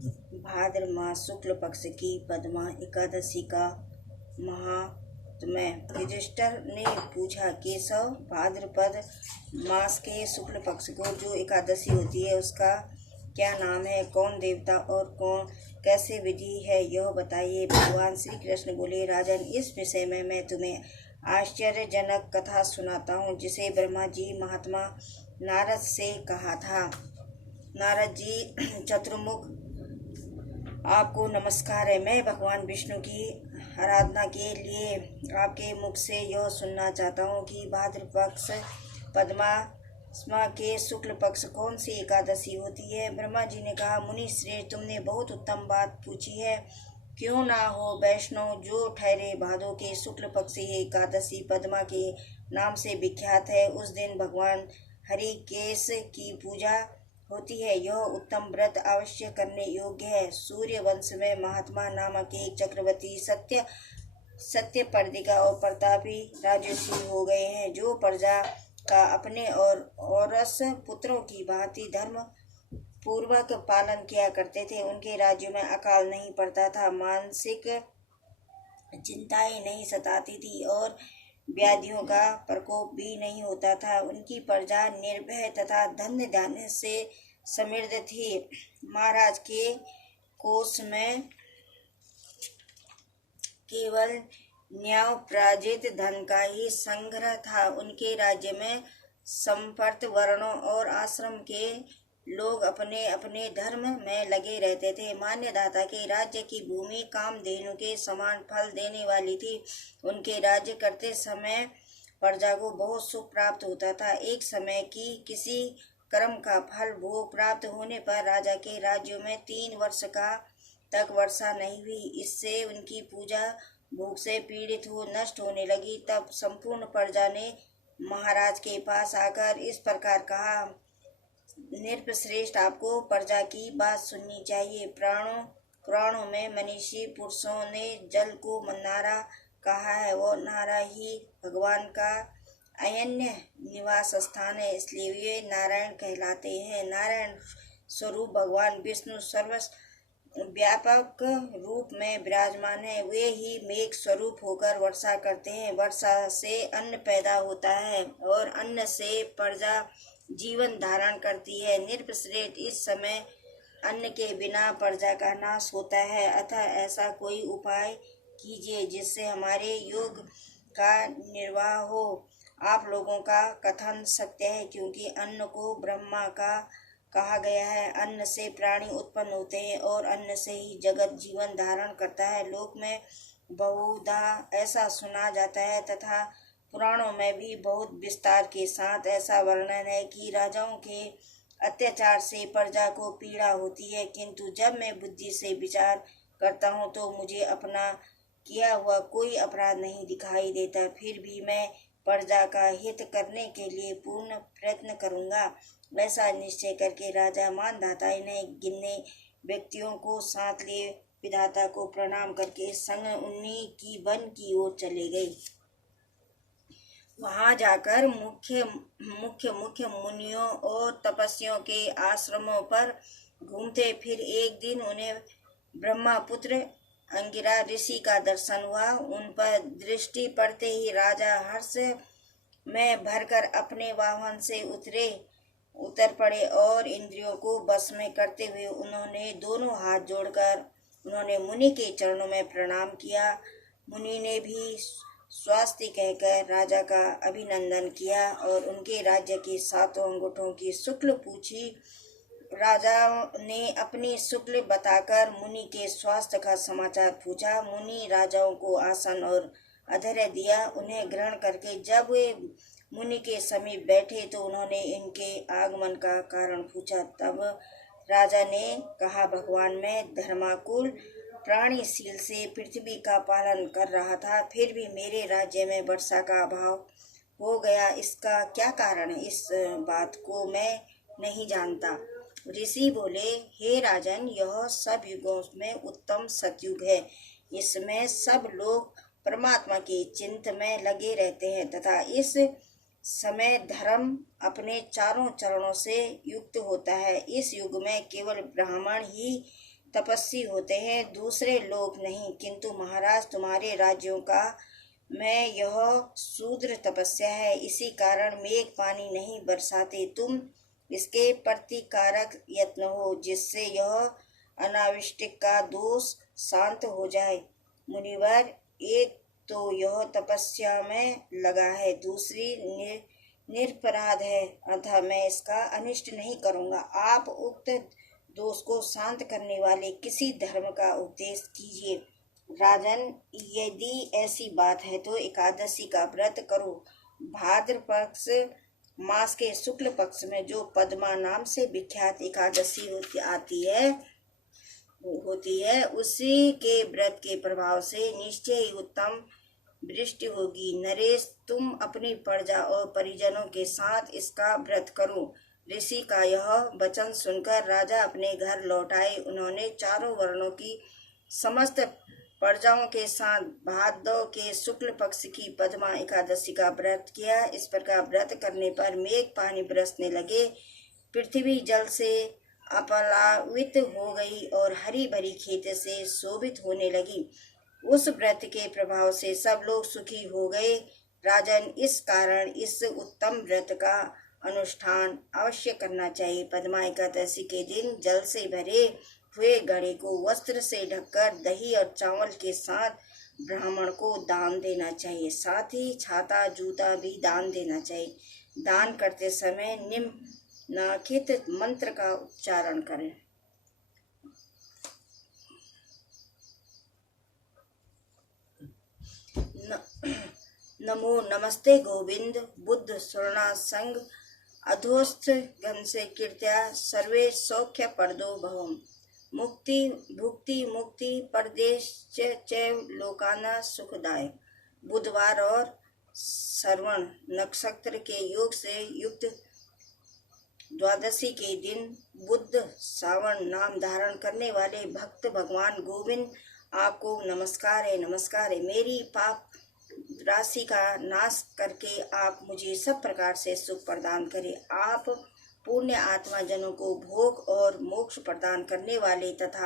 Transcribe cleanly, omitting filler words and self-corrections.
भाद्र मास शुक्ल पक्ष की पद्मा एकादशी का महात्म्य। युधिष्ठिर ने पूछा, केशव, भाद्रपद मास के शुक्ल पक्ष को जो एकादशी होती है उसका क्या नाम है, कौन देवता और कौन कैसे विधि है, यह बताइए। भगवान श्री कृष्ण बोले, राजन, इस विषय में मैं तुम्हें आश्चर्यजनक कथा सुनाता हूँ जिसे ब्रह्मा जी महात्मा नारद से कहा था। नारद जी, चतुर्मुख, आपको नमस्कार है। मैं भगवान विष्णु की आराधना के लिए आपके मुख से यह सुनना चाहता हूँ कि भाद्र पक्ष पद्मा के शुक्ल पक्ष कौन सी एकादशी होती है। ब्रह्मा जी ने कहा, मुनि श्रेष्ठ, तुमने बहुत उत्तम बात पूछी है। क्यों ना हो वैष्णव, जो ठहरे भादो के शुक्ल पक्ष एकादशी पद्मा के नाम से विख्यात है। उस दिन भगवान हरि केश की पूजा होती है। यह उत्तम व्रत अवश्य करने योग्य है। सूर्य वंश में महात्मा नामक एक चक्रवर्ती सत्य पर्दिका और प्रतापी राजर्षि हो गए हैं, जो प्रजा का अपने और औरस पुत्रों की भांति धर्म पूर्वक पालन किया करते थे। उनके राज्य में अकाल नहीं पड़ता था, मानसिक चिंताएं नहीं सताती थी और व्याधियों का प्रकोप भी नहीं होता था। उनकी प्रजा निर्भय तथा धन्य धान्य से समृद्ध थी। महाराज के कोष में केवल न्यायोपार्जित धन का ही संग्रह था। उनके राज्य में संपन्न वर्णों और आश्रम के लोग अपने अपने धर्म में लगे रहते थे। मान्यदाता के राज्य की भूमि कामधेनु के समान फल देने वाली थी। उनके राज्य करते समय प्रजा को बहुत सुख प्राप्त होता था। एक समय की किसी कर्म का फल भोग प्राप्त होने पर राजा के राज्यों में 3 वर्ष तक वर्षा नहीं हुई। इससे उनकी पूजा भूख से पीड़ित हो नष्ट होने लगी। तब संपूर्ण प्रजा ने महाराज के पास आकर इस प्रकार कहा, नृपश्रेष्ठ, आपको प्रजा की बात सुननी चाहिए। पुराणों में मनीषी पुरुषों ने जल को नारा कहा है। वो नारा ही भगवान का अनन्य निवास स्थान है, इसलिए वे नारायण कहलाते हैं। नारायण स्वरूप भगवान विष्णु सर्व व्यापक रूप में विराजमान है। वे ही मेघ स्वरूप होकर वर्षा करते हैं। वर्षा से अन्न पैदा होता है और अन्न से प्रजा जीवन धारण करती है। नृपश्रेष्ठ, इस समय अन्न के बिना प्रजा का नाश होता है, अतः ऐसा कोई उपाय कीजिए जिससे हमारे योग का निर्वाह हो। आप लोगों का कथन सत्य है, क्योंकि अन्न को ब्रह्मा का कहा गया है। अन्न से प्राणी उत्पन्न होते हैं और अन्न से ही जगत जीवन धारण करता है। लोक में बहुधा ऐसा सुना जाता है तथा पुराणों में भी बहुत विस्तार के साथ ऐसा वर्णन है कि राजाओं के अत्याचार से प्रजा को पीड़ा होती है, किंतु जब मैं बुद्धि से विचार करता हूँ तो मुझे अपना किया हुआ कोई अपराध नहीं दिखाई देता। फिर भी मैं प्रजा का हित करने के लिए पूर्ण प्रयत्न करूँगा। ऐसा निश्चय करके राजा मानधाता ने गिने व्यक्तियों को साथ लिए विधाता को प्रणाम करके संग उन्हीं की वन की ओर चले गए। वहां जाकर मुख्य मुनियों और तपस्वियों के आश्रमों पर घूमते। फिर एक दिन उन्हें ब्रह्मपुत्र अंगिरा ऋषि का दर्शन हुआ। उन पर दृष्टि पड़ते ही राजा हर्ष में भरकर अपने वाहन से उतर पड़े और इंद्रियों को बस में करते हुए उन्होंने दोनों हाथ जोड़कर उन्होंने मुनि के चरणों में प्रणाम किया। मुनि ने भी स्वास्ति कहकर राजा का अभिनंदन किया और उनके राज्य के 7 अंगूठों की शुक्ल पूछी। राजा ने अपनी शुक्ल बताकर मुनि के स्वास्थ्य का समाचार पूछा। मुनि राजाओं को आसन और अधर्य दिया। उन्हें ग्रहण करके जब वे मुनि के समीप बैठे तो उन्होंने इनके आगमन का कारण पूछा। तब राजा ने कहा, भगवान, मैं धर्माकुल प्राणीशील से पृथ्वी का पालन कर रहा था, फिर भी मेरे राज्य में वर्षा का अभाव हो गया। इसका क्या कारण है, इस बात को मैं नहीं जानता। ऋषि बोले, हे राजन, यह सब युगों में उत्तम सतयुग है। इसमें सब लोग परमात्मा के चिंतन में लगे रहते हैं तथा इस समय धर्म अपने चारों चरणों से युक्त होता है। इस युग में केवल ब्राह्मण ही तपस्वी होते हैं, दूसरे लोग नहीं। किंतु महाराज, तुम्हारे राज्यों का मैं यह शूद्र तपस्या है, इसी कारण मेघ पानी नहीं बरसाते। तुम इसके प्रतिकारक यत्न हो, जिससे यह अनावृष्टि का दोष शांत हो जाए। मुनिवर, एक तो यह तपस्या में लगा है, दूसरी निरपराध है, अतः मैं इसका अनिष्ट नहीं करूँगा। आप उक्त दोष को शांत करने वाले किसी धर्म का उपदेश कीजिए। राजन, यदि ऐसी बात है तो एकादशी का व्रत करो। भाद्र पक्ष मास के शुक्ल पक्ष में जो पद्मा नाम से विख्यात एकादशी होती है, उसी के व्रत के प्रभाव से निश्चय ही उत्तम वृष्टि होगी। नरेश, तुम अपनी प्रजा और परिजनों के साथ इसका व्रत करो। ऋषि का यह वचन सुनकर राजा अपने घर लौट आए। उन्होंने चारों वर्णों की समस्त प्रजाओं के साथ भादौ के शुक्ल पक्ष की पद्मा एकादशी का व्रत किया। इस प्रकार व्रत करने पर मेघ पानी बरसने लगे, पृथ्वी जल से अपलावित हो गई और हरी भरी खेत से शोभित होने लगी। उस व्रत के प्रभाव से सब लोग सुखी हो गए। राजन, इस कारण इस उत्तम व्रत का अनुष्ठान अवश्य करना चाहिए। पद्मा एकादशी के दिन जल से भरे हुए घड़े को वस्त्र से ढककर दही और चावल के साथ ब्राह्मण को दान देना चाहिए। साथ ही छाता जूता भी दान देना चाहिए। दान करते समय निम्नलिखित मंत्र का उच्चारण करें। नमो नमस्ते गोविंद बुद्ध शरणा संग अधोस्थ घन से कीर्त्या सर्वे सौख्य परदो भवम। मुक्ति भुक्ति मुक्ति परदेश चैव लोकाना सुखदायक। बुधवार और श्रवण नक्षत्र के योग से युक्त द्वादशी के दिन बुद्ध श्रावण नाम धारण करने वाले भक्त भगवान गोविंद, आपको नमस्कार है, नमस्कार है। मेरी पाप राशि का नाश करके आप मुझे सब प्रकार से सुख प्रदान करें। आप पुण्य आत्मा जनों को भोग और मोक्ष प्रदान करने वाले तथा